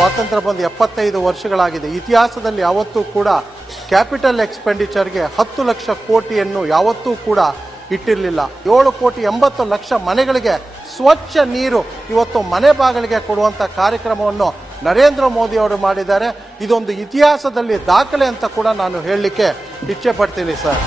ಸ್ವಾತಂತ್ರ್ಯ ಬಂದು ಎಪ್ಪತ್ತೈದು ವರ್ಷಗಳಾಗಿದೆ. ಇತಿಹಾಸದಲ್ಲಿ ಯಾವತ್ತೂ ಕೂಡ ಕ್ಯಾಪಿಟಲ್ ಎಕ್ಸ್ಪೆಂಡಿಚರ್ಗೆ ಹತ್ತು ಲಕ್ಷ ಕೋಟಿಯನ್ನು ಯಾವತ್ತೂ ಕೂಡ ಇಟ್ಟಿರಲಿಲ್ಲ. ಏಳು ಕೋಟಿ ಎಂಬತ್ತು ಲಕ್ಷ ಮನೆಗಳಿಗೆ ಸ್ವಚ್ಛ ನೀರು ಇವತ್ತು ಮನೆ ಬಾಗಿಲಿಗೆ ಕೊಡುವಂಥ ಕಾರ್ಯಕ್ರಮವನ್ನು ನರೇಂದ್ರ ಮೋದಿ ಅವರು ಮಾಡಿದ್ದಾರೆ. ಇದೊಂದು ಇತಿಹಾಸದಲ್ಲಿ ದಾಖಲೆ ಅಂತ ಕೂಡ ನಾನು ಹೇಳಲಿಕ್ಕೆ ಇಚ್ಛೆ ಪಡ್ತೀನಿ ಸರ್.